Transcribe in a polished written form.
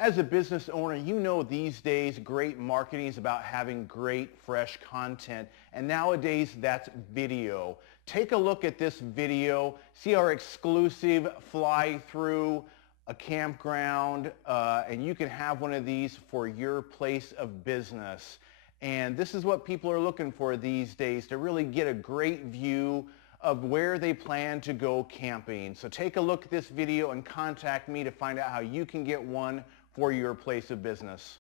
As a business owner, you know these days great marketing is about having great fresh content, and nowadays that's video. Take a look at this video, see our exclusive fly through a campground, and you can have one of these for your place of business. And this is what people are looking for these days, to really get a great view of where they plan to go camping. So take a look at this video and contact me to find out how you can get one for your place of business.